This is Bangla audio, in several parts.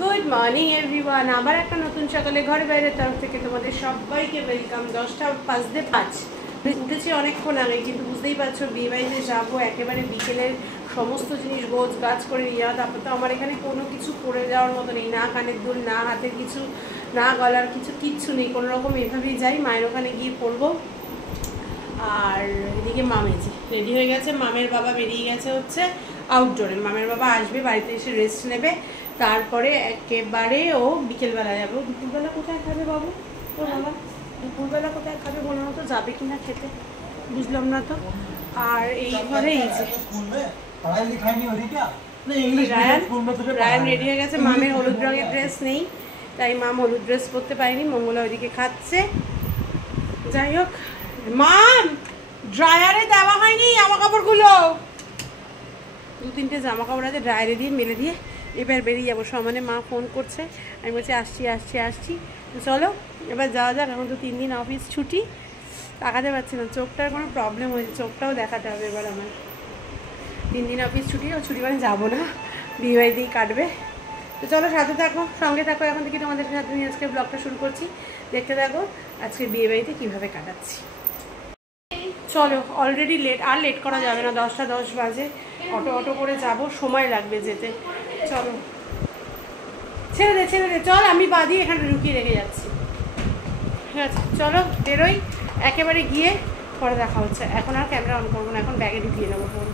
Good morning everyone. আবার একটা নতুন সকালে ঘরে বাইরের তরফ থেকে তোমাদের সবাইকে ওয়েলকাম। 10:05 উঠেছি অনেকক্ষণ আগে, কিন্তু বুঝতেই পারছো বিয়ে বাড়িতে যাবো, একেবারে বিকেলের সমস্ত জিনিস গোছ গাছ করে নিয়ে যাওয়া। তারপর তো আমার এখানে কোনো কিছু পরে যাওয়ার মতো নেই, না কানের দুল, না হাতের কিছু, না গলার কিছু, কিচ্ছু নেই। কোনো রকম এভাবেই যাই, মায়ের ওখানে গিয়ে পরবো। আর এদিকে মামেজি রেডি হয়ে গেছে, মামের বাবা বেরিয়ে গেছে হচ্ছে আউটডোরে। মামের বাবা আসবে, বাড়িতে এসে রেস্ট নেবে, তারপরে একেবারে ও বিকেলবেলা যাবে। ও দুপুরবেলা কোথায় খাবে বাবু? ও বাবা দুপুরবেলা কোথায় খাবে বলো না তো, যাবে কিনা খেতে বুঝলাম না তো। আর এই ঘরে এই যে রায়ান রেডি হয়ে গেছে। মামের হলুদ রঙের ড্রেস নেই, তাই মাম হলুদ ড্রেস পরতে পারেনি। মঙ্গলা ওইদিকে খাচ্ছে। যাই হোক, মাম ড্রায়ারে দেওয়া হয়নি জামা কাপড়গুলো, 2-3টে জামা কাপড় আছে, ড্রায়ারে দিয়ে মেলে দিয়ে এবার বেরিয়ে যাবো। সমানে মা ফোন করছে, আমি বলছি আসছি আসছি আসছি। চলো এবার যাওয়া যাক। এখন তো 3 দিন অফিস ছুটি, তাকাতে পারছি না, চোখটার কোনো প্রবলেম হয়েছে, চোখটাও দেখাতে হবে এবার আমার। 3 দিন অফিস ছুটি, ও ছুটি মানে যাবো না, বিয়ে বাড়িতেই কাটবে। তো চলো সাথে থাকো, সঙ্গে থাকো। এখন থেকে তোমাদের সাথে নিয়ে আজকে ব্লগটা শুরু করছি, দেখতে থাকো আজকে বিয়ে বাড়িতে কীভাবে কাটাচ্ছি। চলো অলরেডি লেট, আর লেট করা যাবে না, 10:10 বাজে। অটো করে যাব, সময় লাগবে যেতে। চলো ছেড়ে দে চল, আমি বাদি এখানে লুকিয়ে রেখে যাচ্ছি। ঠিক আছে চলো বেরোই, একেবারে গিয়ে পরে দেখা হচ্ছে। এখন আর ক্যামেরা অন করবো না, এখন ব্যাগে ঢুকিয়ে নেবো ফোন।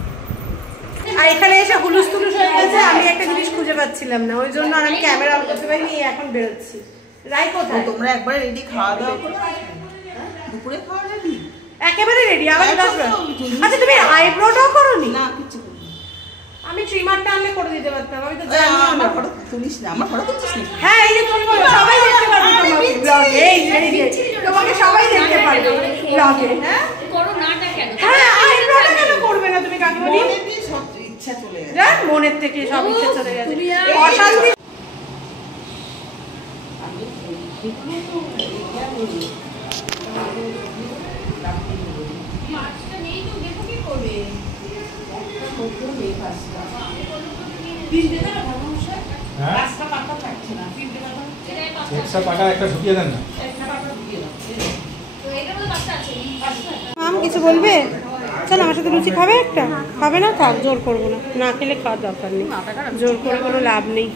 আর এখানে এসে হুলুস তুলুস হয়ে গেছে, আমি একটা জিনিস খুঁজে পাচ্ছিলাম না, ওই জন্য আর আমি ক্যামেরা অন করতে পারিনি। এখন বেরোচ্ছি। রাই কোথায়? তোমরা একবার রেডি খাওয়া দাওয়া করো, দুপুরে খাওয়া রেডি একেবারে রেডি। আবার 10 আচ্ছা তুমি আইব্রোটাও করোনি? না কিছু করি। আমি ট্রিমারটা আনলে করে দিতে পারতাম, আমি তো জানি না। আমার ফটো তুলিস না, আমার ফটো তুলছিস না? হ্যাঁ এই যে তুলবো, সবাই দেখতে পারবে তোমাকে ব্লগে। এই যে তোমাকে সবাই দেখতে পারবে ব্লগে। হ্যাঁ করো নাটা কেন? হ্যাঁ আইব্রোটা কেন করবে না তুমি কাকিমণি? মনে দিয়ে সব ইচ্ছা চলে গেছে। জান মনের থেকে সব ইচ্ছা চলে গেছে। অশান্তি। আমি দেখলে তো এটা বলি মাছটা নেই তো দেখো কি করবে? একটা মধ্যে নেই পাঁচটা। তিনটে না ভাবুসা হ্যাঁ রাস্তা পাতা থাকছে না, তিনটে পাতা এটাই পাঁচটা। এক্সট্রা পাটা একটা ঢুকিয়ে দেন না। একটা পাতা দিয়ে দাও। তো এটার মধ্যে পাঁচটা আছে। মাম কিছু বলবে? চল আমার সাথে লুচি খাবে একটা? খাবে না? থাক, জোর করবো না, না খেলে খাওয়ার দরকার নেই, জোর করে কোনো লাভ নেই।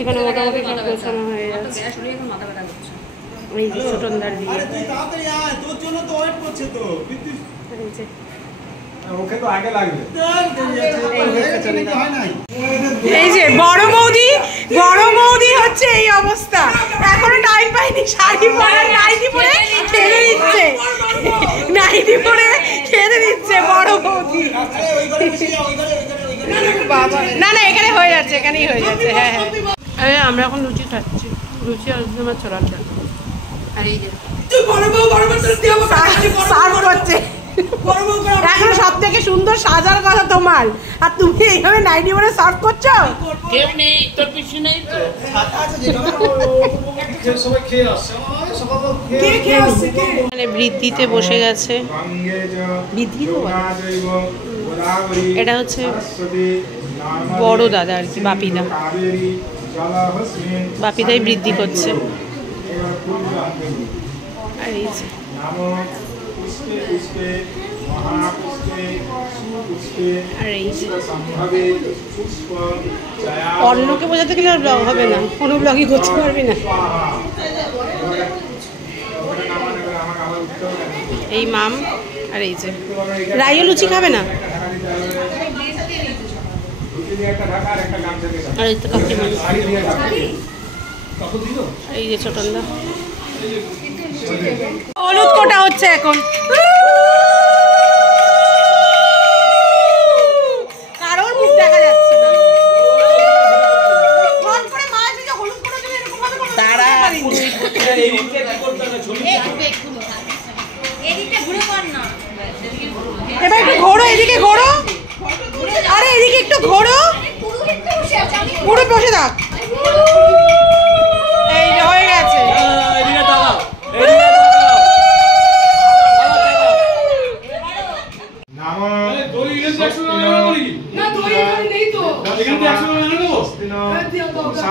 এখানে মোটামুটি সব গোছানো হয়ে যাচ্ছে। এই যে ছোটনদার বিয়ে, তুই তাড়াতাড়ি আয়, তোর জন্য তো ওয়েট করছে তো। এই যে ওকে তো আগে লাগবে। এই যে বড় বৌদি হচ্ছে এই অবস্থা, এখনো টাইম পাইনি। শাড়ি পরে নাইটি পরে খেতে দিচ্ছে, নাইটি পরে খেতে দিচ্ছে বড় বৌদি। বাবা না না, এখানে হয়ে যাচ্ছে, এখানেই হয়ে যাচ্ছে। হ্যাঁ হ্যাঁ আমরা এখন লুচি খাচ্ছি, লুচি আর তোমার ছোলার ডাল। আর এই যে সার্ভ করছে। এখন সব থেকে সুন্দর সাজার কথা তোমার, আর তুমি এইভাবে নাইটি পরে সার্ভ করছো। কেউ নেই তোর পিছু নেই তো। সবাই খেয়ে আসছে, মানে বৃদ্ধিতে বসে গেছে। বৃদ্ধি তো এটা হচ্ছে বড় দাদা আর কি, বাপিদা। বাপিদাই বৃদ্ধি করছে। আর এই যে আর এই যে অন্যকে বোঝাতে গেলে আর ব্লগ হবে না, কোনো ব্লগই করতে পারবি না। এই মাম আর এই যে রাইও লুচি খাবে না। আর এই তো কাকিমণি, এই যে ছোটনদা। হলুদ কোটা হচ্ছে এখন, কারোর মুখ দেখা যাচ্ছে না। তারা এদিকটা ঘুরে কর না। এবার একটু ঘোরো, এদিকে ঘোরো, আরে এদিকে একটু ঘোরো, পুরো বসে থাক। এই যে হয়ে গেছে।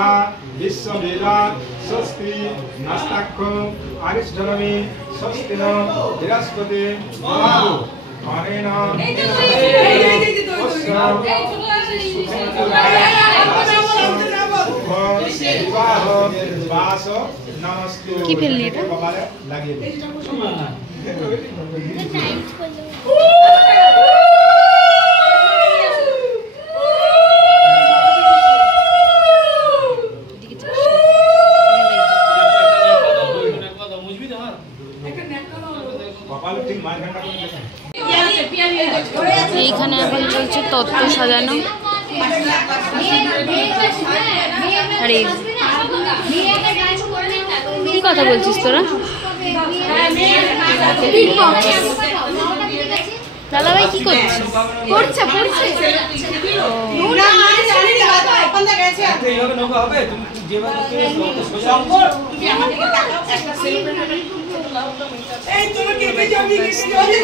सा विश्ववेदा स्वस्ति नस्ताख्यं आरिष्ठनमि स्वस्ति न बृहस्पति महारो अनेन কি ফেললি এটা? এইখানে এখন চলছে তত্ত্ব সাজানো। আরে কি কথা বলছিস তোরা? দাদাভাই কি করছে? পড়ছে পড়ছে।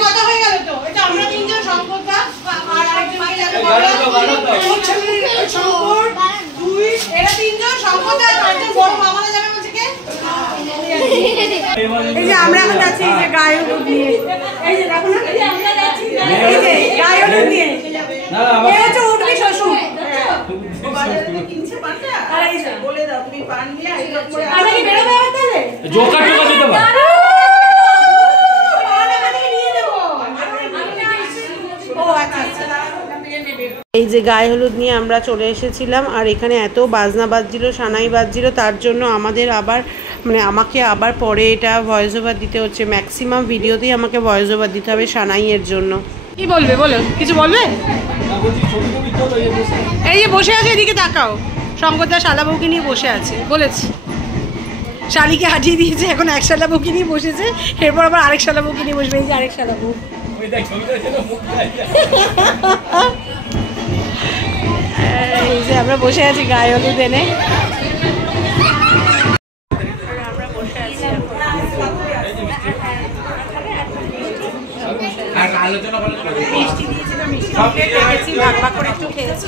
কথা হয়ে গেল তো, এটা আমরা তিনজন সম্পর্কা আর এরা তিনজন সম্পর্কা আর একজন বড় মামারা যাবে বলছে কে? এই যে আমরা এখন যাচ্ছি এই যে গায়ে হলুদ নিয়ে, এই যে দেখো না, আমরা যাচ্ছি এই যে গায়ে হলুদ নিয়ে, এই হচ্ছে উঠবি শ্বশুর। আর এই যে বলে দাও তুমি পান নিয়ে আমরা কি বেরোবে আবার তাহলে? জোকার টোকা দিতে পারো। এই যে গায়ে হলুদ নিয়ে আমরা চলে এসেছিলাম আর এখানে এত বাজনা বাজছিল, সানাই বাজছিল, তার জন্য আমাদের আবার মানে আমাকে আবার পরে এটা ভয়েস ওভার দিতে হচ্ছে। ম্যাক্সিমাম ভিডিওতেই আমাকে ভয়েস ওভার দিতে হবে সানাইয়ের জন্য। কি বলবে বলো, কিছু বলবে? এই যে বসে আছে, এদিকে তাকাও, শঙ্করদা শালা বউকে নিয়ে বসে আছে, বলেছি শালিকে হাঁটিয়ে দিয়েছে, এখন এক শালা বউকে নিয়ে বসেছে, এরপর আবার আরেক শালা বউকে নিয়ে বসবে। এই যে আরেক শালা বউ, এই যে আমরা বসে আছি গায়ে হলুদ এনে, আমরা বসে আছি মিষ্টি দিয়েছিল, মিষ্টি খেয়েছি, ভাগ ভাগ করে একটু খেয়েছি।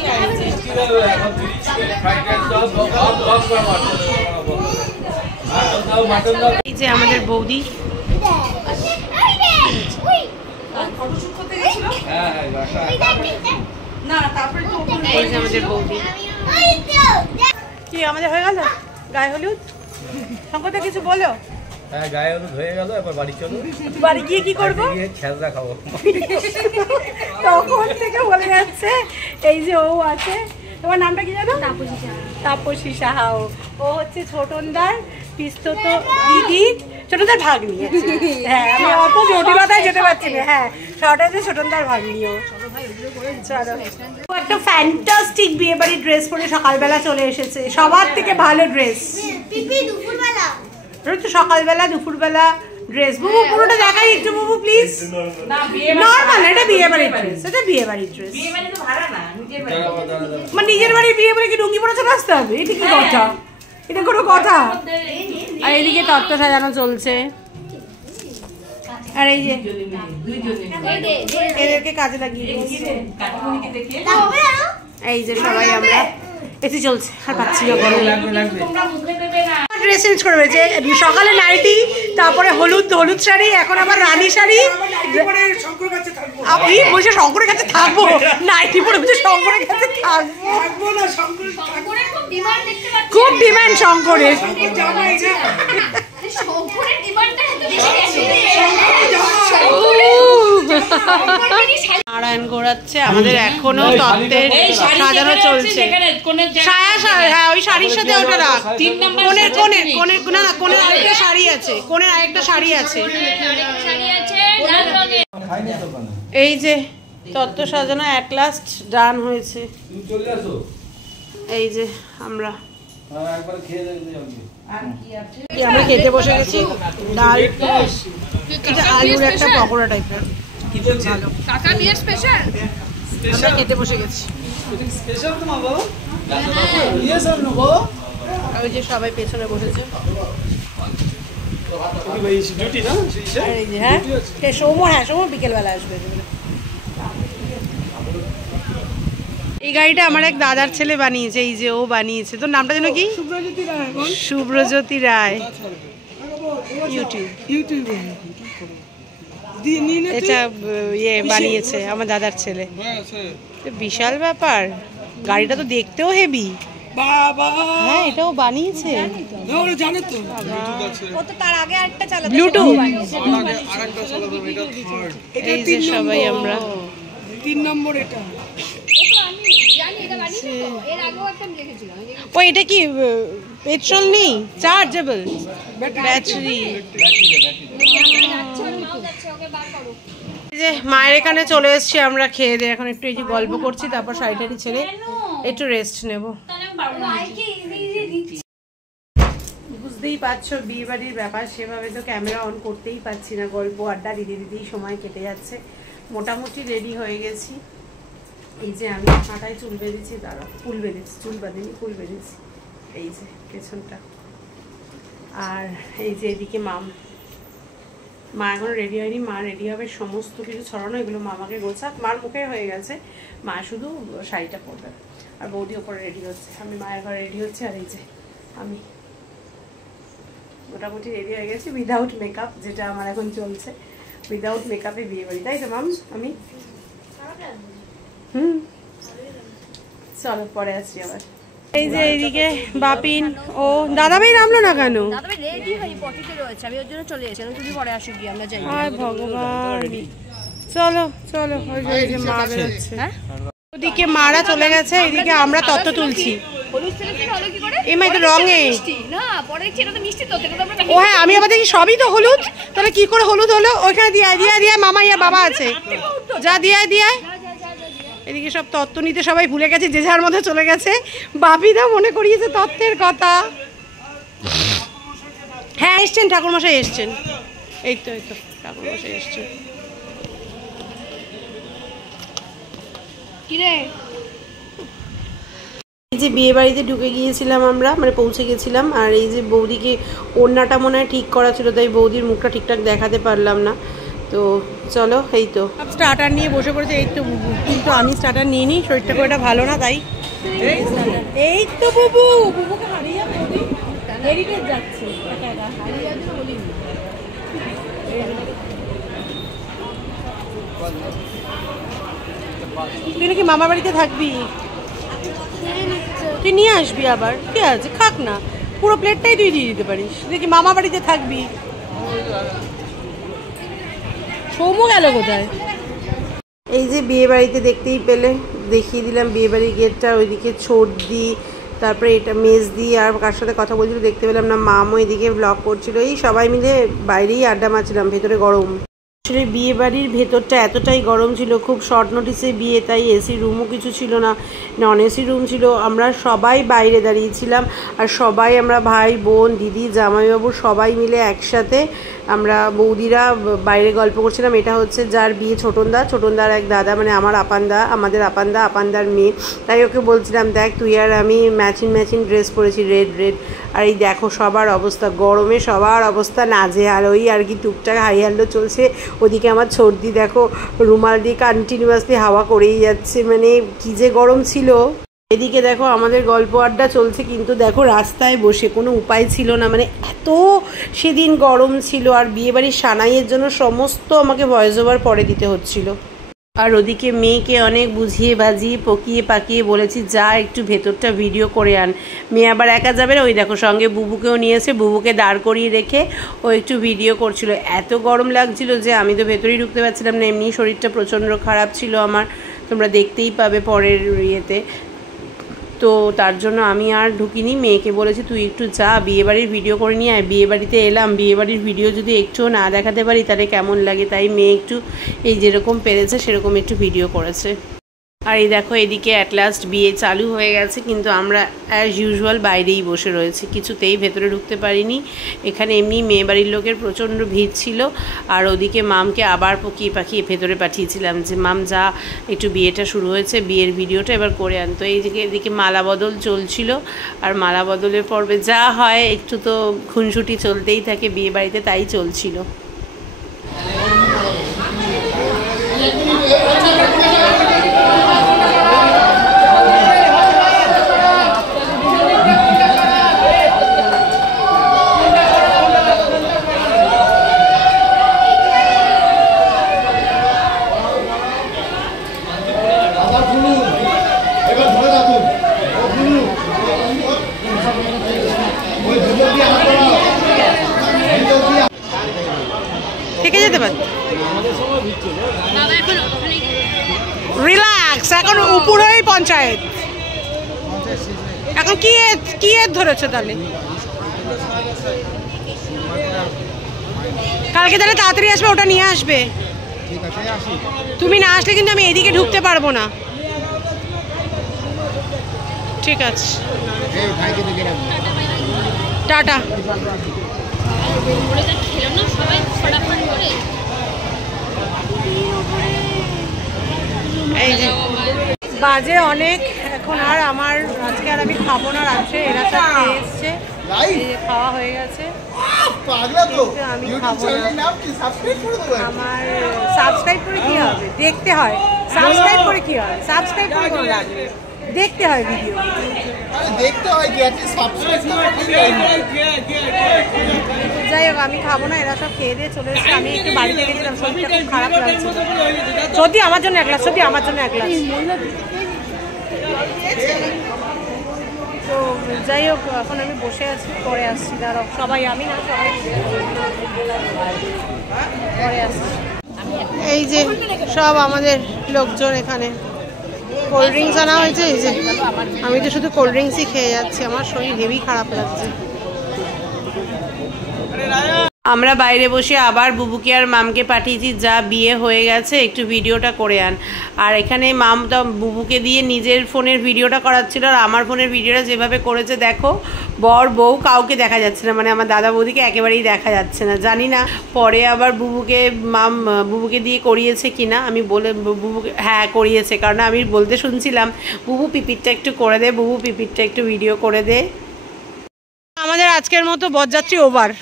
এই যে আমাদের বৌদি, এই যে আমাদের বৌদি। কি আমাদের হয়ে গেল গায়ে হলুদ? শঙ্করদা কিছু বলো। হ্যাঁ, গায়ে হলুদ হয়ে গেল, এবার বাড়ি চলো। বাড়ি গিয়ে কি করবো? খেজরা খাবো। তখন থেকে বলে যাচ্ছে। এই যে ও আছে, তোমার নামটা কি জানো? তাপসী সাহা। ও হচ্ছে ছোটনদার পিস্তত দিদি, ছোটনদার ভাগ্নি। হ্যাঁ, আমি অত জটিলতায় যেতে পারছি না। হ্যাঁ, সবটা হচ্ছে ছোটনদার ভাগ্নি। ও একটা ফ্যান্টাস্টিক বিয়ে বাড়ির ড্রেস পরে সকালবেলা চলে এসেছে, সবার থেকে ভালো ড্রেস। তো সকালবেলা দুপুরবেলা ড্রেস, বুবু পুরোটা দেখাই একটু বুবু প্লিজ। নরমাল, এটা বিয়ে বাড়ির ড্রেস, এটা বিয়ে বাড়ির ড্রেস। মানে নিজের বাড়ির বিয়ে বলে কি লুঙ্গি পরে চলে আসতে হবে? এটা কি কথা? এটা কোনো কথা? আর এদিকে তত্ত্ব সাজানো চলছে, আর এই যে এদেরকে কাজে লাগিয়ে দিয়েছে। এই যে সবাই আমরা এসে চলছে, আর পাচ্ছি না, ড্রেস চেঞ্জ করবে। যে সকালে নাইটি, তারপরে হলুদ হলুদ শাড়ি, এখন আবার রানী শাড়ি। আমি বসে শঙ্করের কাছে থাকবো, নাইটি পরে বসে শঙ্করের কাছে থাকবো। খুব ডিমান্ড শঙ্করের। নারায়ণ ঘোরাচ্ছে, আমাদের এখনো তত্ত্বের সাজানো চলছে। হ্যাঁ, ওই শাড়ির সাথে ওটা রাখ। কোনের আরেকটা শাড়ি আছে, কোনের আরেকটা শাড়ি আছে। এই যে তত্ত্ব সাজানো এক লাস্ট ডান হয়েছে। এই যে আমরা খেতে বসে গেছি, ডাল, আলুর একটা পকোড়া টাইপের। আমরা খেতে বসে গেছি। ওই যে সবাই পেছনে বসেছে। হ্যাঁ, সৌম বিকেলবেলা আসবে। এই গাড়িটা আমার এক দাদার ছেলে বানিয়েছে, এই যে ও বানিয়েছে। তোর নামটা যেন কি? শুভ্রজ্যোতি রায়। ইউটিউব এটা ইয়ে বানিয়েছে আমার দাদার ছেলে। বিশাল ব্যাপার, গাড়িটা তো দেখতেও হেভি। হ্যাঁ এটাও বানিয়েছে, ব্লুটুথ। এই যে সবাই আমরা 3 নম্বর এটা। ও এটা কি পেট্রোল নেই, চার্জেবল ব্যাটারি। যে মায়ের এখানে চলে এসেছি আমরা খেয়ে দিয়ে, এখন একটু এই যে গল্প করছি, তারপর শাড়িটারি ছেড়ে একটু রেস্ট নেব। বুঝতেই পারছো বিয়ে বাড়ির ব্যাপার, সেভাবে তো ক্যামেরা অন করতেই পারছি না, গল্প আড্ডা দিতে দিতেই সময় কেটে যাচ্ছে। মোটামুটি রেডি হয়ে গেছি। এই যে আমি মাথায় চুল বেঁধেছি, দাঁড়া ফুল বেঁধেছি, চুল বাঁধিনি ফুল বেঁধেছি, এই যে পেছনটা। আর এই যে এদিকে মা এখনো রেডি হয়নি, মা রেডি হবে, সমস্ত কিছু ছড়ানো এগুলো মামাকে গোছাক। মার মুখে হয়ে গেছে, মা শুধু শাড়িটা পরবে। আর বৌদি ওপরে রেডি হচ্ছে, আমি মায়ের ঘরে রেডি হচ্ছে। আর এই যে আমি মোটামুটি রেডি হয়ে গেছি উইদাউট মেকআপ, যেটা আমার এখন চলছে, উইদাউট মেকআপে বিয়ে বাড়ি, তাই তো মাম? আমি চলো পরে আসছি আবার। এই যে এইদিকে বাপিন ও দাদাভাই নামলো না কেন? ভগবান, চলো চলো। ওই যে মা বেরোচ্ছে, ওদিকে মারা চলে গেছে, এদিকে আমরা তত্ত্ব তুলছি। রঙে ও হ্যাঁ, আমি আবার দেখি সবই তো হলুদ, তাহলে কি করে হলুদ হলো? ওইখানে দিয়া দিয়া দিয়া মামা ইয়া বাবা আছে, যা দিয়া দিয়া। এদিকে সব তত্ত্ব নিতে সবাই ভুলে গেছে, যে যার মধ্যে চলে গেছে। বাপিদা মনে করিয়েছে তত্ত্বের কথা। হ্যাঁ এসছেন, ঠাকুরমশাই এসছেন, এই তো ঠাকুরমশাই এসছেন। এই যে বিয়ে বাড়িতে ঢুকে গিয়েছিলাম আমরা, মানে পৌঁছে গেছিলাম। আর এই যে বৌদিকে ওড়নাটা মনে হয় ঠিক করা ছিল, তাই বৌদির মুখটা ঠিকঠাক দেখাতে পারলাম না। তো চলো, এই তো স্টার্টার নিয়ে বসে পড়েছে। এই তো কিন্তু আমি স্টার্টার নিয়ে নিই, শরীরটা করে ভালো না, তাই এই তো বুবুকে হারিয়ে হেরিটেজ যাচ্ছে। তুই নাকি মামার বাড়িতে থাকবি? তুই নিয়ে আসবি আবার, ঠিক আছে খাক না, পুরো প্লেটটাই তুই দিয়ে দিতে পারিস। দেখি মামা বাড়িতে থাকবি। সৌম্য গেল কোথায়? এই যে বিয়ে বাড়িতে দেখতেই পেলে, দেখিয়ে দিলাম বিয়ে বাড়ির গেটটা। ওইদিকে ছোটদি, তারপরে এটা মেজদি, আর কার সাথে কথা বলছিল দেখতে পেলাম না, মামও এদিকে ব্লগ করছিল। এই সবাই মিলে বাইরেই আড্ডা মারছিলাম, ভেতরে গরম। আসলে বিয়ে বাড়ির ভেতরটা এতটাই গরম ছিল, খুব শর্ট নোটিসে বিয়ে, তাই এসি রুমও কিছু ছিল না, নন এসি রুম ছিল। আমরা সবাই বাইরে দাঁড়িয়েছিলাম, আর সবাই আমরা ভাই বোন দিদি জামাইবাবু সবাই মিলে একসাথে আমরা বৌদিরা বাইরে গল্প করছিলাম। এটা হচ্ছে যার বিয়ে ছোটনদার এক দাদা, মানে আমার আমাদের আপান্দার মেয়ে। তাই ওকে বলছিলাম, দেখ তুই আর আমি ম্যাচিং ড্রেস পরেছি, রেড। আর এই দেখো সবার অবস্থা, গরমে সবার অবস্থা নাজেহাল। ওই আর কি টুকটাক হাইহাল্লো চলছে। ওদিকে আমার সর্দি দেখো, রুমাল দিয়ে কন্টিনিউয়াসলি হাওয়া করেই যাচ্ছে, মানে কী যে গরম ছিল। এদিকে দেখো আমাদের গল্প আড্ডা চলছে, কিন্তু দেখো রাস্তায় বসে কোনো উপায় ছিল না, মানে এত সেদিন গরম ছিল। আর বিয়েবাড়ির সানাইয়ের জন্য সমস্ত আমাকে ভয়েস ওভার পরে দিতে হচ্ছিল। আর ওদিকে মেয়েকে অনেক বুঝিয়ে বাজিয়ে পকিয়ে পাকিয়ে বলেছি, যা একটু ভেতরটা ভিডিও করে আন। মেয়ে আবার একা যাবে না, ওই দেখো সঙ্গে বুবুকেও নিয়েছে, বুবুকে দাঁড় করিয়ে রেখে ও একটু ভিডিও করছিল। এত গরম লাগছিল যে আমি তো ভেতরেই ঢুকতে পারছিলাম না, এমনি শরীরটা প্রচণ্ড খারাপ ছিল আমার, তোমরা দেখতেই পাবে পরের ইয়েতে। তো তার জন্য আমি আর ঢুকিনি, মেয়েকে বলেছি তুই একটু যা বিয়েবাড়ির ভিডিও করে নিয়ে আয়। বিয়েবাড়িতে এলাম, বিয়েবাড়ির ভিডিও যদি একটুও না দেখাতে পারি তাহলে কেমন লাগে, তাই মেয়ে একটু এই যেরকম পেরেছে সেরকম একটু ভিডিও করেছে। আর এই দেখো এদিকে অ্যাট লাস্ট বিয়ে চালু হয়ে গেছে, কিন্তু আমরা অ্যাজ ইউজুয়াল বাইরেই বসে রয়েছি, কিছুতেই ভেতরে ঢুকতে পারিনি। এখানে এমনি মেয়ে বাড়ির লোকের প্রচণ্ড ভিড় ছিল। আর ওদিকে মামকে আবার পকিয়ে পাকিয়ে ভেতরে পাঠিয়েছিলাম যে মাম যা, একটু বিয়েটা শুরু হয়েছে, বিয়ের ভিডিওটা এবার করে আনতো। এই দিকে এদিকে মালা বদল চলছিল, আর মালা বদলের পর্বে যা হয় একটু তো খুনসুটি চলতেই থাকে বিয়ে বাড়িতে, তাই চলছিল। পারছি। রিল্যাক্স, এখন উপরেই পঞ্চায়েত। এখন কি এর ধরেছো তাহলে? কালকে তাহলে তাড়াতাড়ি আসবে, ওটা নিয়ে আসবে। তুমি না আসলে কিন্তু আমি এদিকে ঢুকতে পারবো না। ঠিক আছে, টাটা। এই যে বাজে অনেক এখন, আর আমার আজকে আর আমি খাবো না রাত্রে। এরা সব খেয়ে এসছে, খাওয়া হয়ে গেছে, আমি খাবো না। আমার সাবস্ক্রাইব করে কি হবে? দেখতে হয়। সাবস্ক্রাইব করে কি হয়? সাবস্ক্রাইব করে কোনো লাভ নেই, দেখতে হয় ভিডিও, দেখতে হয় কি একটা সাবস্ক্রাইব যাই হোক আমি খাবো না। এরা সব খেয়ে দিয়ে চলে এসেছে, আমি একটু বাড়িতে গেছিলাম, শরীরটা খুব খারাপ লাগছে। সত্যি আমার জন্য এক গ্লাস, সত্যি আমার জন্য এক গ্লাস। তো যাই হোক এখন আমি বসে আছি, পরে আসছি। দাঁড়াও, সবাই, আমি না সবাই পরে আসছি। এই যে সব আমাদের লোকজন এখানে, কোল্ড ড্রিঙ্কস আনা হয়েছে। এই যে আমি তো শুধু কোল্ড ড্রিঙ্কসই খেয়ে যাচ্ছি, আমার শরীর হেভি খারাপ লাগছে। আমরা বাইরে বসে আবার বুবুকে আর মামকে পাঠিয়েছি, যা বিয়ে হয়ে গেছে একটু ভিডিওটা করে আন। আর এখানে মাম তো বুবুকে দিয়ে নিজের ফোনের ভিডিওটা করাচ্ছিল, আর আমার ফোনের ভিডিওটা যেভাবে করেছে দেখো, বর বউ কাউকে দেখা যাচ্ছে না, মানে আমার দাদা বৌদিকে একেবারেই দেখা যাচ্ছে না। জানি না পরে আবার বুবুকে দিয়ে করিয়েছে কিনা, আমি বলে বুবুকে হ্যাঁ করিয়েছে, কারণ আমি বলতে শুনছিলাম বুবু পিপিরটা একটু করে দে, বুবু পিপিরটা একটু ভিডিও করে দে। আমাদের আজকের মতো বরযাত্রী ওভার।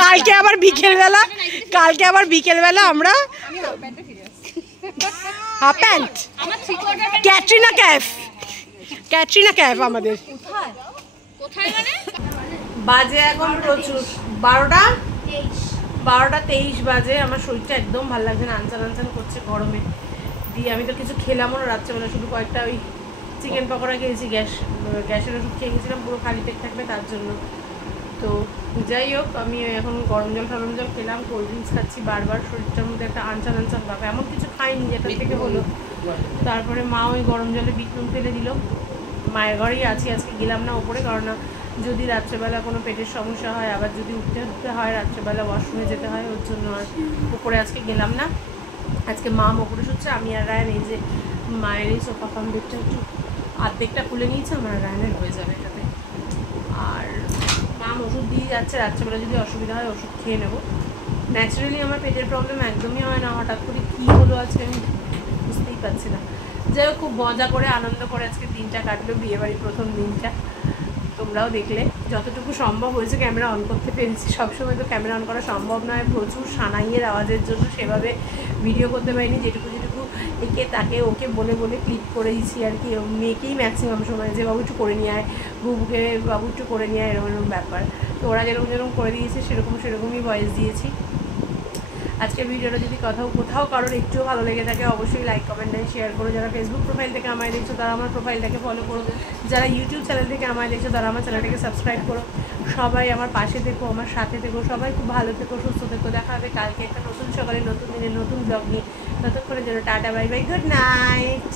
কালকে আবার বিকেলবেলা আমরা হাফ প্যান্ট, ক্যাটরিনা ক্যাফ আমাদের। বাজে এখন প্রচুর 12:23 বাজে। আমার শরীরটা একদম ভালো লাগছে না, আনচান করছে গরমে দিয়ে। আমি তো কিছু খেলামও না রাত্রেবেলা, শুধু কয়েকটা ওই চিকেন পকোড়া খেয়েছি, গ্যাসের ওষুধ খেয়ে গেছিলাম, পুরো খালি পেট থাকবে তার জন্য। তো যাই হোক আমি এখন গরম জল খেলাম, কোল্ড ড্রিঙ্কস খাচ্ছি বারবার, শরীরটার মধ্যে একটা আনচান ভাব। এমন কিছু খাইনি যেটা থেকে হলো। তারপরে মা ওই গরম জলে বিট নুন ফেলে দিল। মায়ের ঘরেই আছি, আজকে গেলাম না ওপরে, কারণ যদি রাত্রেবেলা কোনো পেটের সমস্যা হয়, আবার যদি উঠতে হয় রাত্রেবেলা ওয়াশরুমে যেতে হয়, ওর জন্য আর ওপরে আজকে গেলাম না। আজকে মা ওপরে শুচ্ছে, আমি আর রায়ন এই যে মায়ের এই সোফা কামবেডটা একটু আর্ধেকটা খুলে নিয়েছে, আমার রায়নের হয়ে যাবে এটাতে। আর মাম ওষুধ দিয়ে যাচ্ছে, রাত্রেবেলা যদি অসুবিধা হয় ওষুধ খেয়ে নেবো। ন্যাচারালি আমার পেটের প্রবলেম একদমই হয় না, হঠাৎ করে কী হলো আজকে আমি বুঝতেই পারছি না। যাই হোক খুব মজা করে আনন্দ করে আজকে দিনটা কাটলো, বিয়েবাড়ির প্রথম দিনটা। তোমরাও দেখলে যতটুকু সম্ভব হয়েছে ক্যামেরা অন করতে পেরেছি। সবসময় তো ক্যামেরা অন করা সম্ভব নয়, প্রচুর সানাইয়ের আওয়াজের জন্য সেভাবে ভিডিও করতে পারিনি। যেটুকু একে তাকে ওকে বলে ক্লিক করেছি আর কি। মেয়েকেই ম্যাক্সিমাম সময় যে বাবু একটু করে নিয়ে আয়, বুবুকে বাবু একটু করে নিয়ে আয়, এরকম ব্যাপার। তো ওরা যেরকম করে দিয়েছে সেরকমই ভয়েস দিয়েছি। আজকের ভিডিওটা যদি কোথাও কারোর একটুও ভালো লেগে থাকে অবশ্যই লাইক কমেন্ট এন্ড শেয়ার করো। যারা ফেসবুক প্রোফাইল থেকে আমায় দেখছো তারা আমার প্রোফাইলটাকে ফলো করো, যারা ইউটিউব চ্যানেল থেকে আমায় দেখছো তারা আমার চ্যানেলটাকে সাবস্ক্রাইব করো। সবাই আমার পাশে থেকো, আমার সাথে থেকো, সবাই খুব ভালো থেকো, সুস্থ থেকো। দেখা হবে কালকে একটা নতুন সকালে নতুন দিনে নতুন ব্লগ নিয়ে। ততক্ষণের জন্য tata, bye bye, good night.